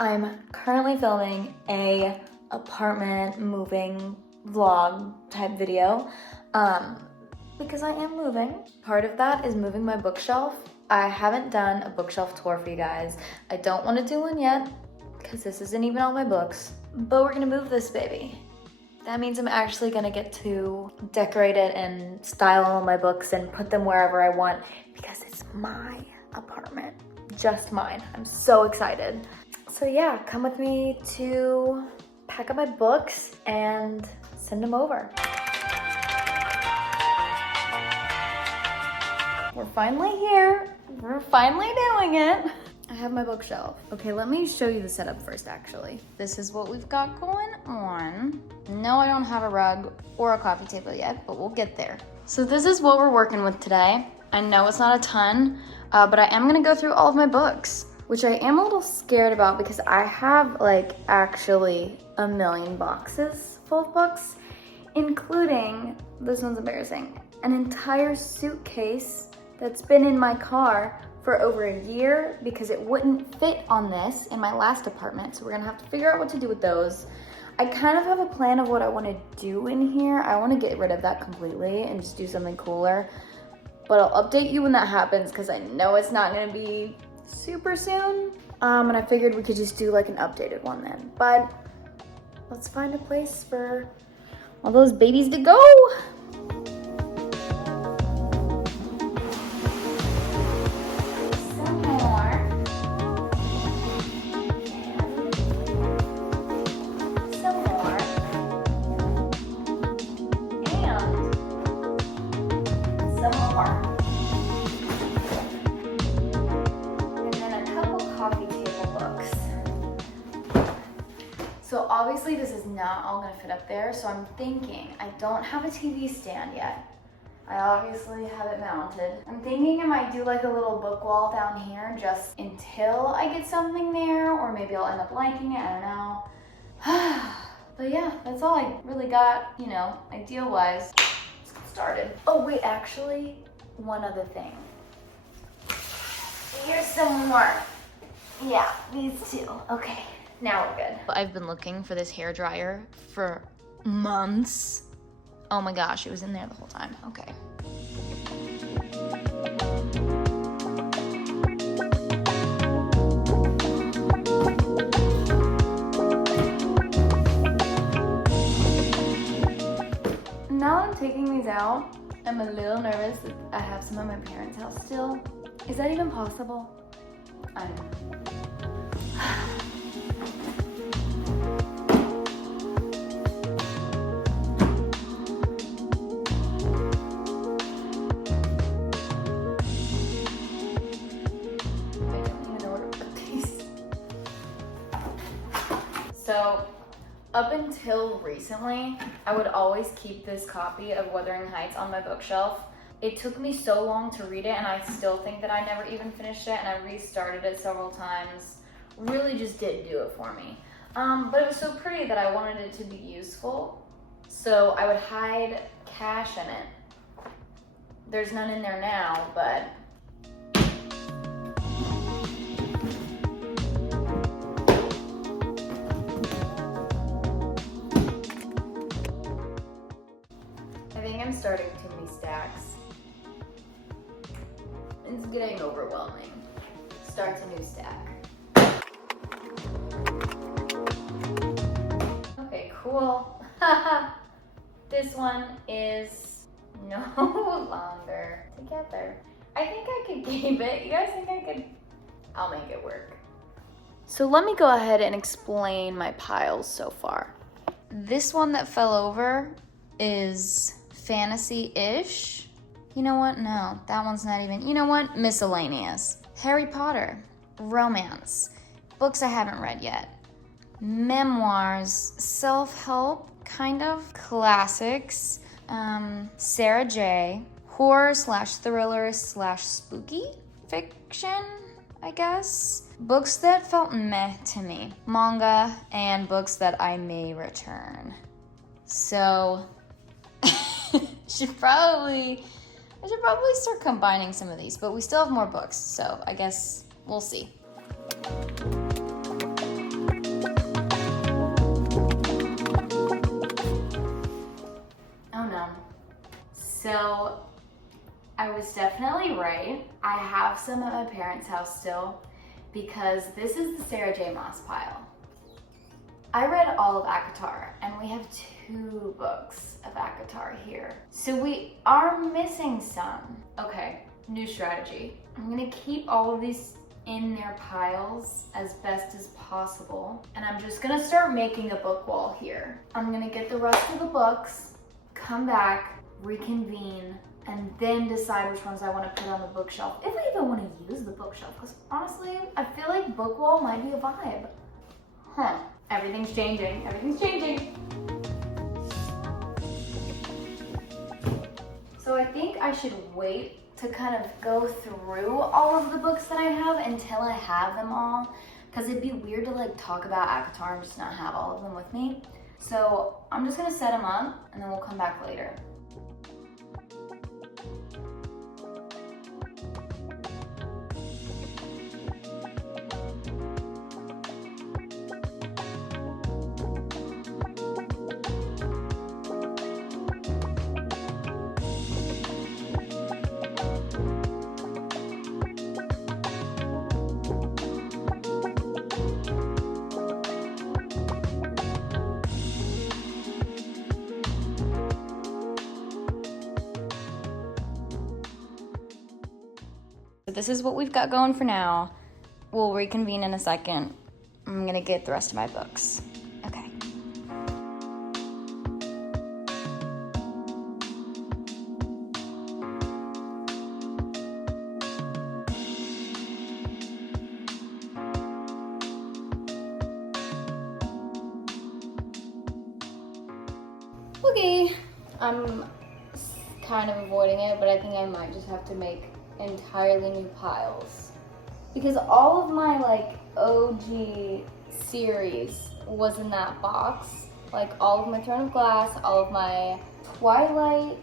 I'm currently filming a apartment moving vlog type video because I am moving. Part of that is moving my bookshelf. I haven't done a bookshelf tour for you guys. I don't want to do one yet because this isn't even all my books, but we're gonna move this baby. That means I'm actually gonna get to decorate it and style all my books and put them wherever I want because it's my apartment, just mine. I'm so excited. So yeah, come with me to pack up my books and send them over. We're finally here. We're finally doing it. I have my bookshelf. Okay, let me show you the setup first, actually. This is what we've got going on. No, I don't have a rug or a coffee table yet, but we'll get there. So this is what we're working with today. I know it's not a ton, but I am gonna go through all of my books, which I am a little scared about because I have like actually a million boxes full of books, including, this one's embarrassing, an entire suitcase that's been in my car for over a year because it wouldn't fit on this in my last apartment. So we're gonna have to figure out what to do with those. I kind of have a plan of what I wanna do in here. I wanna get rid of that completely and just do something cooler. But I'll update you when that happens because I know it's not gonna be super soon. And I figured we could just do like an updated one then. But let's find a place for all those babies to go. Some more. And some more. And some more. Coffee table books. So obviously this is not all gonna fit up there, so I'm thinking, I don't have a TV stand yet. I obviously have it mounted. I'm thinking I might do like a little book wall down here just until I get something there, or maybe I'll end up liking it, I don't know. But yeah, that's all I really got, you know, idea-wise. Let's get started. Oh wait, actually, one other thing. Here's some more. Yeah, these two. Okay, now we're good. I've been looking for this hair dryer for months. Oh my gosh, it was in there the whole time. Okay. Now I'm taking these out, I'm a little nervous that I have some at my parents' house still. Is that even possible? I don't know. So, up until recently, I would always keep this copy of Wuthering Heights on my bookshelf. It took me so long to read it, and I still think that I never even finished it, and I restarted it several times. Really just didn't do it for me. But it was so pretty that I wanted it to be useful, so I would hide cash in it. There's none in there now, but I think I'm starting too many stacks. It's getting overwhelming. Starts a new stack. Okay, cool. This one is no longer together. I think I could keep it. You guys think I could? I'll make it work. So let me go ahead and explain my piles so far. This one that fell over is fantasy-ish. You know what? No, that one's not even. You know what? Miscellaneous. Harry Potter. Romance. Books I haven't read yet. Memoirs. Self-help, kind of. Classics. Sarah J. Horror/thriller/spooky fiction, I guess. Books that felt meh to me. Manga and books that I may return. So I should probably start combining some of these, but we still have more books, so I guess we'll see. So I was definitely right. I have some at my parents' house still because this is the Sarah J. Maas pile. I read all of ACOTAR and we have 2 books of ACOTAR here. So we are missing some. Okay, new strategy. I'm gonna keep all of these in their piles as best as possible. And I'm just gonna start making a book wall here. I'm gonna get the rest of the books, come back, reconvene, and then decide which ones I want to put on the bookshelf. If I even want to use the bookshelf, because honestly, I feel like book wall might be a vibe. Huh, everything's changing, everything's changing. So I think I should wait to kind of go through all of the books that I have until I have them all, because it'd be weird to like talk about ACOTAR and just not have all of them with me. So I'm just gonna set them up and then we'll come back later. This is what we've got going for now. We'll reconvene in a second. I'm gonna get the rest of my books. Okay. Okay, I'm kind of avoiding it, but I think I might just have to make entirely new piles because all of my like OG series was in that box, like all of my Throne of Glass, all of my Twilight,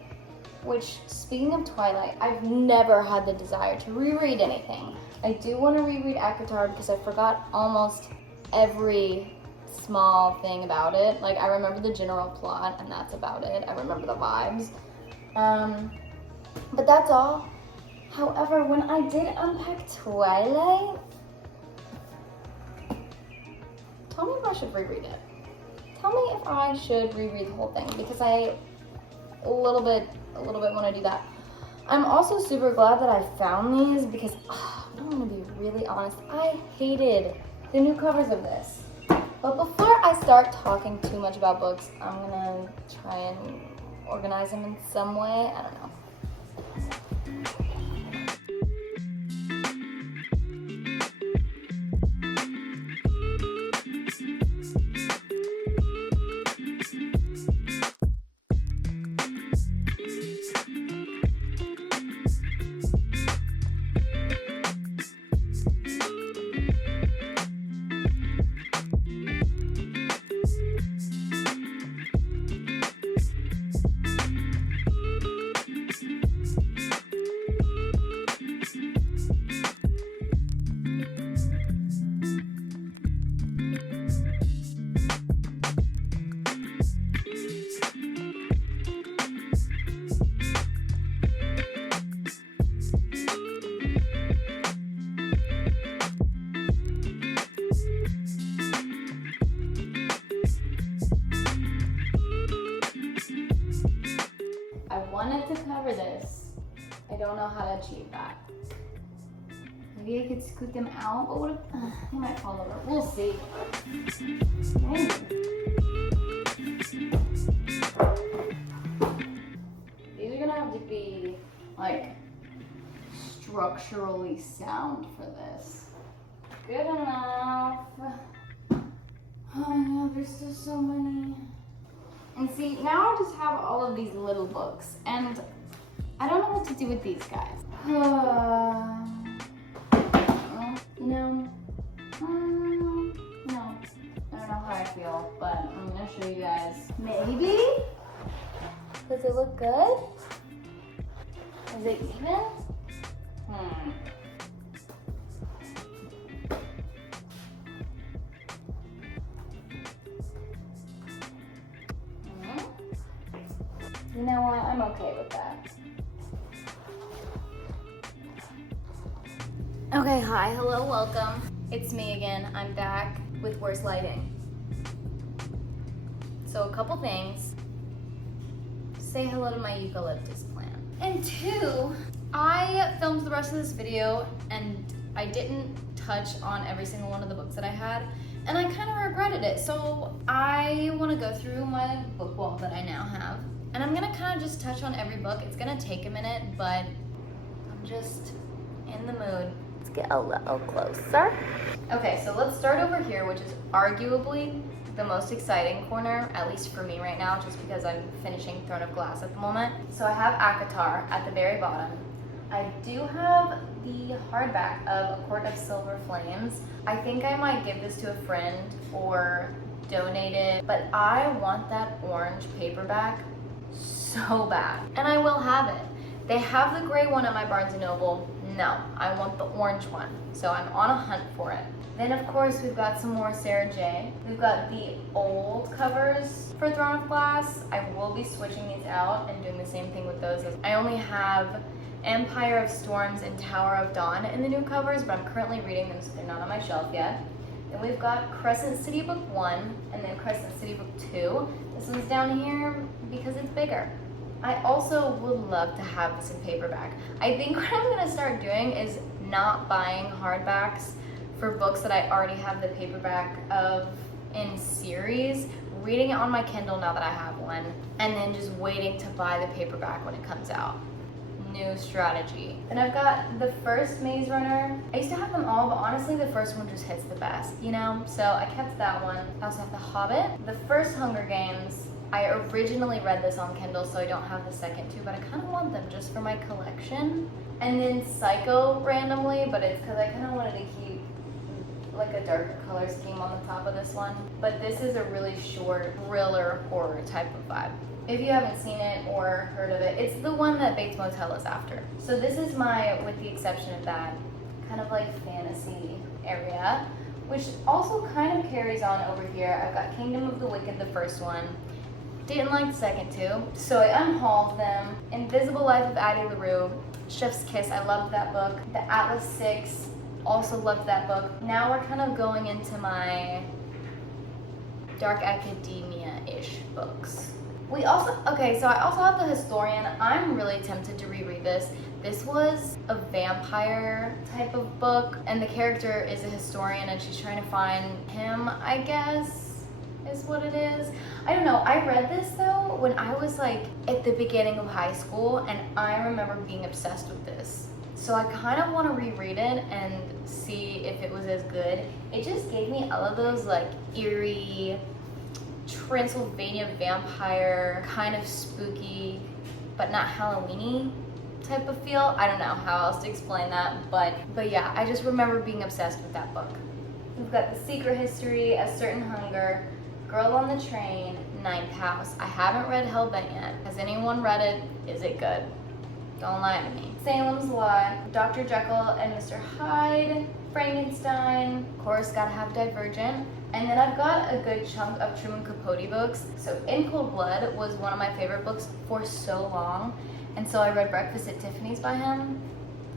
which speaking of Twilight, I've never had the desire to reread anything. I do want to reread ACOTAR because I forgot almost every small thing about it. Like I remember the general plot and that's about it. I remember the vibes, but that's all. However, when I did unpack Twilight, tell me if I should reread it. Tell me if I should reread the whole thing because I a little bit want to do that. I'm also super glad that I found these because I'm gonna be really honest, I hated the new covers of this. But before I start talking too much about books, I'm gonna try and organize them in some way. I don't know. Wanted to cover this. I don't know how to achieve that. Maybe I could scoot them out, but what if they might fall over? We'll see. Maybe. These are gonna have to be like structurally sound for this. Good enough. Oh my god, there's still so many. And see, now I just have all of these little books, and I don't know what to do with these guys. No. No. I don't know how I feel, but I'm gonna show you guys. Maybe? Does it look good? Is it even? You know what? I'm okay with that. Okay, hi, hello, welcome. It's me again. I'm back with worse lighting. So a couple things. Say hello to my eucalyptus plant. And two, I filmed the rest of this video and I didn't touch on every single one of the books that I had, and I kind of regretted it. So I want to go through my book wall that I now have, and I'm gonna kind of just touch on every book. It's gonna take a minute, but I'm just in the mood. Let's get a little closer. Okay, so let's start over here, which is arguably the most exciting corner, at least for me right now, just because I'm finishing Throne of Glass at the moment. So I have ACOTAR at the very bottom. I do have the hardback of A Court of Silver Flames. I think I might give this to a friend or donate it, but I want that orange paperback so bad, and I will have it. They have the gray one at my Barnes & Noble. No, I want the orange one, so I'm on a hunt for it. Then of course we've got some more Sarah J. We've got the old covers for Throne of Glass. I will be switching these out and doing the same thing with those. I only have Empire of Storms and Tower of Dawn in the new covers, but I'm currently reading them, so they're not on my shelf yet. Then we've got Crescent City Book 1 and then Crescent City Book 2. This one's down here because it's bigger. I also would love to have this in paperback. I think what I'm gonna start doing is not buying hardbacks for books that I already have the paperback of in series, reading it on my Kindle now that I have one, and then just waiting to buy the paperback when it comes out. New strategy. Then I've got the first Maze Runner. I used to have them all, but honestly the first one just hits the best, you know? So I kept that one. I also have The Hobbit. The first Hunger Games, I originally read this on Kindle, so I don't have the second two, but I kind of want them just for my collection. And then Psycho randomly, but it's because I kind of wanted to keep like a darker color scheme on the top of this one. But this is a really short thriller horror type of vibe. If you haven't seen it or heard of it, it's the one that Bates Motel is after. So this is my, with the exception of that, kind of like fantasy area, which also kind of carries on over here. I've got Kingdom of the Wicked, the first one. Didn't like the second two, so I unhauled them. Invisible Life of Addie LaRue, Chef's Kiss, I loved that book. The Atlas 6, also loved that book. Now we're kind of going into my dark academia-ish books. We also, okay, so I also have The Historian. I'm really tempted to reread this. This was a vampire type of book, and the character is a historian, and she's trying to find him, I guess, is what it is. I don't know. I read this though when I was like at the beginning of high school, and I remember being obsessed with this. So I kind of want to reread it and see if it was as good. It just gave me all of those like eerie Transylvania vampire, kind of spooky, but not Halloween-y type of feel. I don't know how else to explain that, but yeah, I just remember being obsessed with that book. We've got The Secret History, A Certain Hunger, Girl on the Train, Ninth House. I haven't read Hellbent yet. Has anyone read it? Is it good? Don't lie to me. Salem's Lot, Dr. Jekyll and Mr. Hyde, Frankenstein, of course gotta have Divergent. And then I've got a good chunk of Truman Capote books. So In Cold Blood was one of my favorite books for so long. And so I read Breakfast at Tiffany's by him.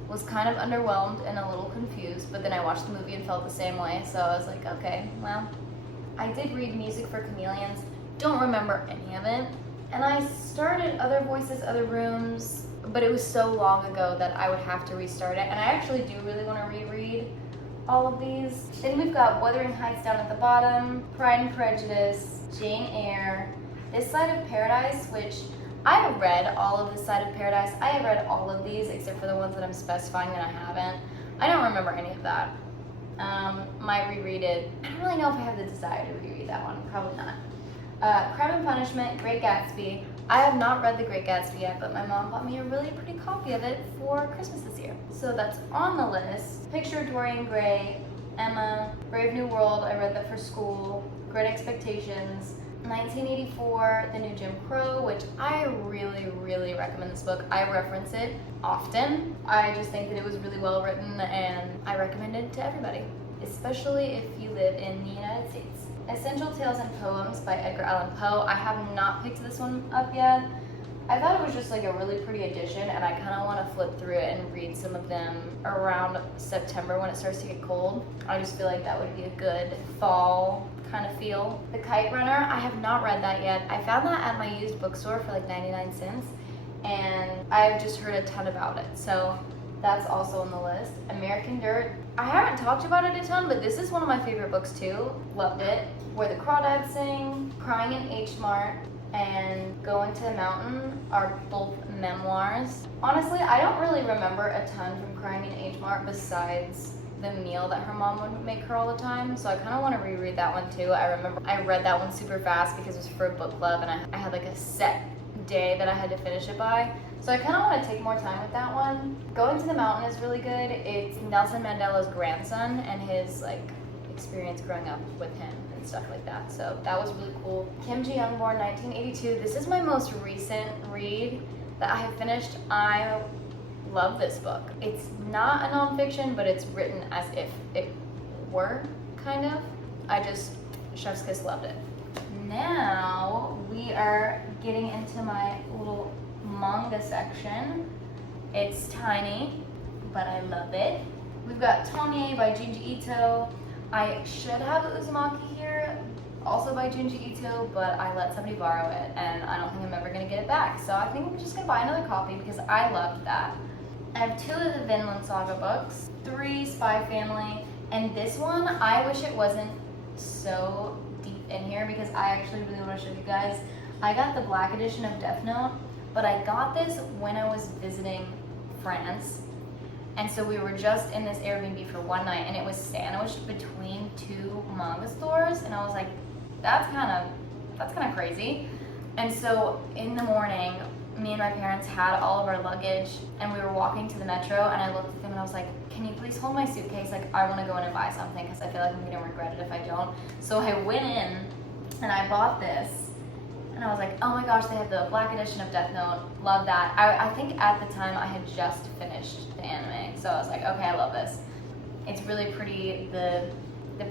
Was kind of underwhelmed and a little confused, but then I watched the movie and felt the same way. So I was like, okay, well. I did read Music for Chameleons, don't remember any of it. And I started Other Voices, Other Rooms, but it was so long ago that I would have to restart it. And I actually do really want to reread all of these. Then we've got Wuthering Heights down at the bottom, Pride and Prejudice, Jane Eyre, This Side of Paradise, which I have read all of This Side of Paradise. I have read all of these except for the ones that I'm specifying that I haven't. I don't remember any of that. Might reread it. I don't really know if I have the desire to reread that one. Probably not. Crime and Punishment, Great Gatsby. I have not read The Great Gatsby yet, but my mom bought me a really pretty copy of it for Christmas this year. So that's on the list. Picture of Dorian Gray, Emma, Brave New World. I read that for school. Great Expectations. 1984, The New Jim Crow, which I really, really recommend this book. I reference it often. I just think that it was really well written, and I recommend it to everybody, especially if you live in the United States. Essential Tales and Poems by Edgar Allan Poe. I have not picked this one up yet. I thought it was just like a really pretty edition, and I kind of want to flip through it and read some of them around September when it starts to get cold. I just feel like that would be a good fall kind of feel. The Kite Runner, I have not read that yet. I found that at my used bookstore for like 99 cents, and I've just heard a ton about it. So that's also on the list. American Dirt, I haven't talked about it a ton, but this is one of my favorite books too. Loved it. Where the Crawdads Sing, Crying in H Mart, and Going to the Mountain are both memoirs. Honestly, I don't really remember a ton from Crying in H Mart besides the meal that her mom would make her all the time, so I kind of want to reread that one too. I remember I read that one super fast because it was for a book club, and I had like a set day that I had to finish it by, so I kind of want to take more time with that one. Going to the Mountain is really good. It's Nelson Mandela's grandson and his like experience growing up with him and stuff like that, so that was really cool. Kim Ji-young, 1982. This is my most recent read that I have finished. I love this book. It's not a nonfiction, but it's written as if it were, kind of. I just, chef's kiss, loved it. Now we are getting into my little manga section. It's tiny, but I love it. We've got Tonye by Junji Ito. I should have Uzumaki here, also by Junji Ito, but I let somebody borrow it, and I don't think I'm ever gonna get it back. So I think I'm just gonna buy another copy because I loved that. I have 2 of the Vinland Saga books, 3 Spy Family, and this one, I wish it wasn't so deep in here because I actually really want to show you guys. I got the black edition of Death Note, but I got this when I was visiting France. And so we were just in this Airbnb for one night, and it was sandwiched between 2 manga stores, and I was like, that's kind of crazy. And so in the morning, me and my parents had all of our luggage, and we were walking to the metro, and I looked at them and I was like, can you please hold my suitcase? Like, I want to go in and buy something because I feel like I'm going to regret it if I don't. So I went in and I bought this, and I was like, oh my gosh, they have the black edition of Death Note. Love that. I think at the time I had just finished the anime, so I was like, okay, I love this. It's really pretty. The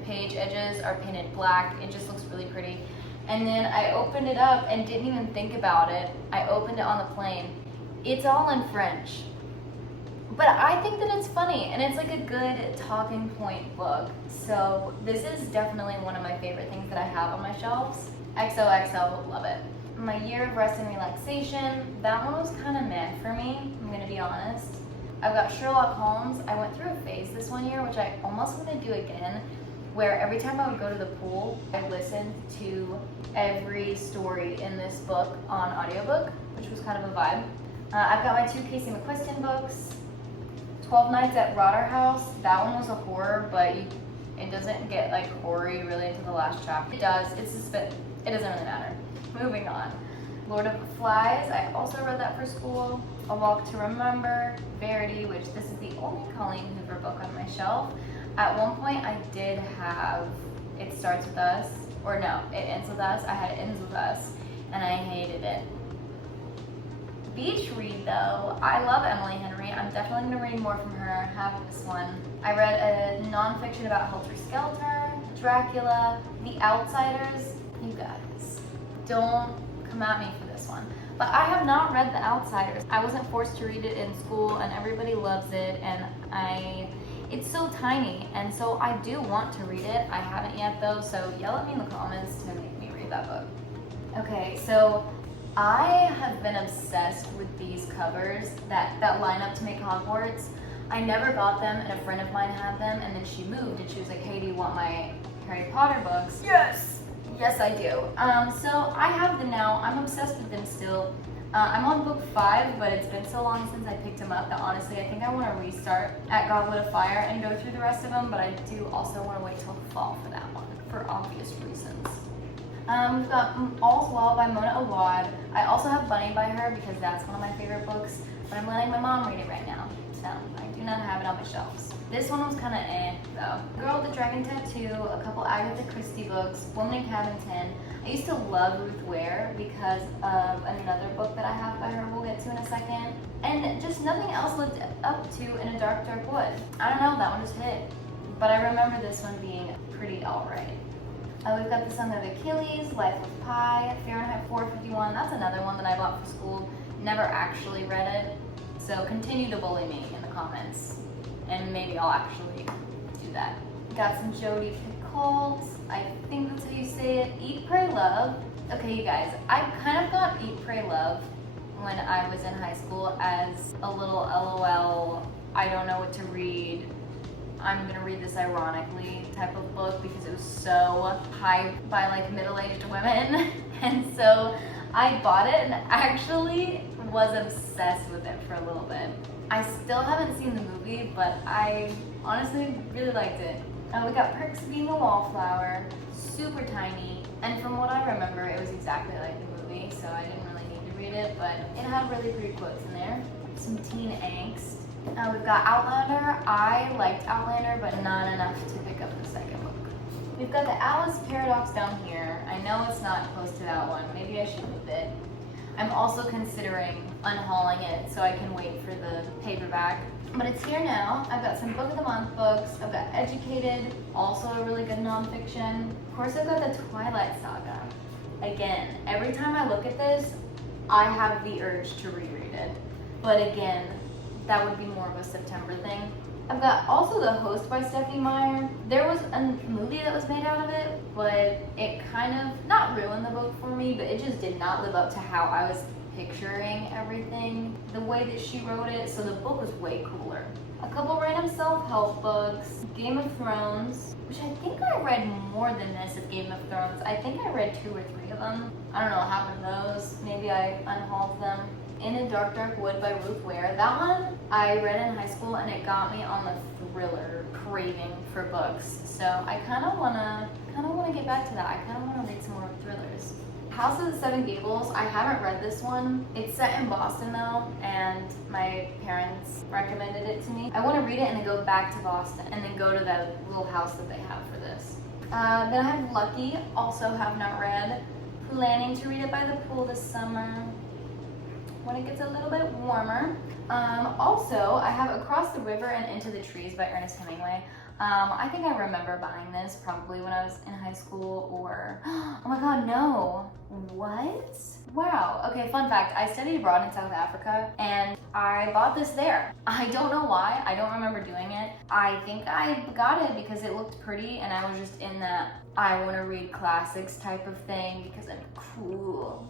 page edges are painted black. It just looks really pretty. And then I opened it up and didn't even think about it. I opened it on the plane. It's all in French. But I think that it's funny, and it's like a good talking point book. So this is definitely one of my favorite things that I have on my shelves. XOXO, love it. My Year of Rest and Relaxation, that one was kind of meh for me, I'm gonna be honest. I've got Sherlock Holmes. I went through a phase this one year, which I almost want to do again, where every time I would go to the pool, I listened to every story in this book on audiobook, which was kind of a vibe. I've got my 2 Casey McQuiston books. 12 Nights at Rotterhouse, that one was a horror, but it doesn't get like hoary really until the last chapter. It does, it doesn't really matter. Moving on. Lord of the Flies, I also read that for school. A Walk to Remember, Verity, which this is the only Colleen Hoover book on my shelf. At one point I did have It Starts With Us, or no, It Ends With Us. I had It Ends With Us, and I hated it. Beach read though, I love Emily Henry. I'm definitely gonna read more from her. I have this one. I read a nonfiction about Helter Skelter, Dracula, The Outsiders. You guys, don't come at me for this one. But I have not read The Outsiders. I wasn't forced to read it in school, and everybody loves it, and it's so tiny, and so I do want to read it. I haven't yet though, so yell at me in the comments to make me read that book. Okay, so I have been obsessed with these covers that line up to make Hogwarts. I never got them, and a friend of mine had them, and then she moved, and she was like, hey, do you want my Harry Potter books? Yes! Yes, I do. So I have them now. I'm obsessed with them still. I'm on book 5, but it's been so long since I picked them up that honestly I think I want to restart at Goblet of Fire and go through the rest of them, but I do also want to wait till fall for that one, for obvious reasons. We've got All's Well by Mona Awad. I also have Bunny by her because that's one of my favorite books, but I'm letting my mom read it right now, so I do not have it on my shelves. This one was kind of though. Girl with the Dragon Tattoo, a couple Agatha Christie books, Woman in Cabin 10. I used to love Ruth Ware because of another book that I have by her we'll get to in a second. And just nothing else lived up to In a Dark, Dark Wood. I don't know, that one just hit. But I remember this one being pretty alright. We've got The Son of Achilles, Life with Pi, Fahrenheit 451. That's another one that I bought for school. never actually read it. So continue to bully me in the comments, and maybe I'll actually do that. Got some Jodi Picoult. I think that's how you say it. Eat, Pray, Love. Okay, you guys, I kind of got Eat, Pray, Love when I was in high school as a little LOL, I don't know what to read, I'm gonna read this ironically type of book, because it was so hyped by like middle-aged women. And so I bought it and actually was obsessed with it for a little bit. I still haven't seen the movie, but I honestly really liked it. We got Perks of Being a Wallflower, super tiny, and from what I remember, it was exactly like the movie, so I didn't really need to read it, but it had really pretty quotes in there. Some teen angst. We've got Outlander. I liked Outlander, but not enough to pick up the second book. We've got the Alice Paradox down here. I know it's not close to that one. Maybe I should move it. I'm also considering unhauling it so I can wait for the paperback. But it's here now. I've got some Book of the Month books. I've got Educated, also a really good nonfiction. Of course, I've got the Twilight Saga. Again, every time I look at this, I have the urge to reread it. But again, that would be more of a September thing. I've got also The Host by Stephenie Meyer. There was a movie that was made out of it, but it kind of, not ruined the book for me, but it just did not live up to how I was picturing everything, the way that she wrote it, so the book was way cooler. A couple random self-help books, Game of Thrones, which I think I read more than this of Game of Thrones. I think I read 2 or 3 of them. I don't know what happened to those. Maybe I unhauled them. In a Dark, Dark Wood by Ruth Ware. That one I read in high school and it got me on the thriller craving for books. So I kind of wanna get back to that. I kind of want to read some more thrillers. House of the Seven Gables. I haven't read this one. It's set in Boston though, and my parents recommended it to me. I want to read it and then go back to Boston and then go to the little house that they have for this. Then I have Lucky. Also have not read. Planning to read it by the pool this summer when it gets a little bit warmer. Also, I have Across the River and Into the Trees by Ernest Hemingway. I think I remember buying this probably when I was in high school or, oh my god, no. What? Wow. Okay, fun fact, I studied abroad in South Africa and I bought this there. I don't know why, I don't remember doing it. I think I got it because it looked pretty and I was just in that I want to read classics type of thing because I'm cool.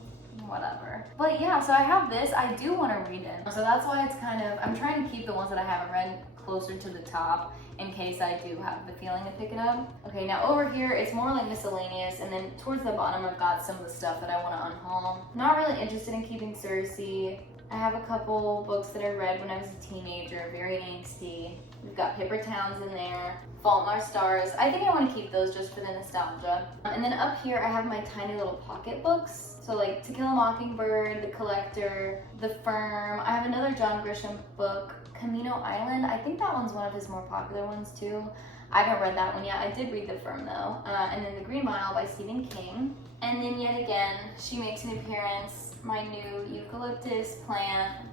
Whatever. But yeah, so I have this. I do want to read it. So that's why it's kind of, I'm trying to keep the ones that I haven't read closer to the top in case I do have the feeling to pick it up. Okay, now over here, it's more like miscellaneous, and then towards the bottom, I've got some of the stuff that I want to unhaul. Not really interested in keeping Cersei. I have a couple books that I read when I was a teenager, very angsty. We've got Paper Towns in there, Fault in Our Stars. I think I want to keep those just for the nostalgia. And then up here, I have my tiny little pocket books. So like To Kill a Mockingbird, The Collector, The Firm. I have another John Grisham book, Camino Island. I think that one's one of his more popular ones too. I haven't read that one yet. I did read The Firm though. And then The Green Mile by Stephen King. And then yet again, she makes an appearance, my new eucalyptus plant.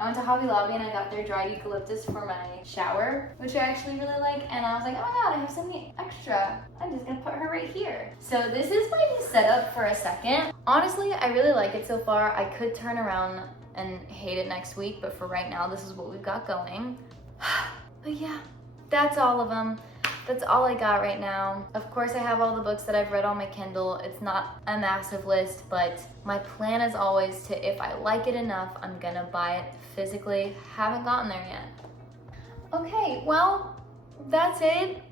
I went to Hobby Lobby and I got their dried eucalyptus for my shower, which I actually really like. And I was like, oh my god, I have something extra. I'm just gonna put her right here. So this is my new setup for a second. Honestly, I really like it so far. I could turn around and hate it next week, but for right now, this is what we've got going. But yeah, that's all of them. That's all I got right now. Of course, I have all the books that I've read on my Kindle. It's not a massive list, but my plan is always to, if I like it enough, I'm gonna buy it physically. Haven't gotten there yet. Okay, well, that's it.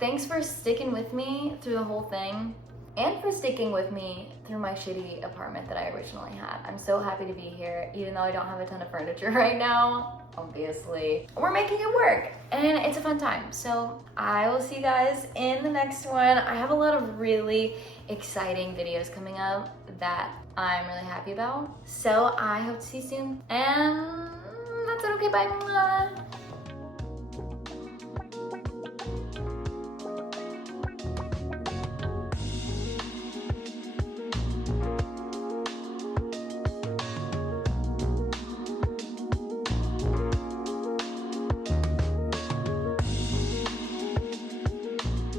Thanks for sticking with me through the whole thing and for sticking with me through my shitty apartment that I originally had. I'm so happy to be here, even though I don't have a ton of furniture right now. Obviously, we're making it work and it's a fun time. So I will see you guys in the next one. I have a lot of really exciting videos coming up that I'm really happy about. So I hope to see you soon, and that's it. Okay, bye.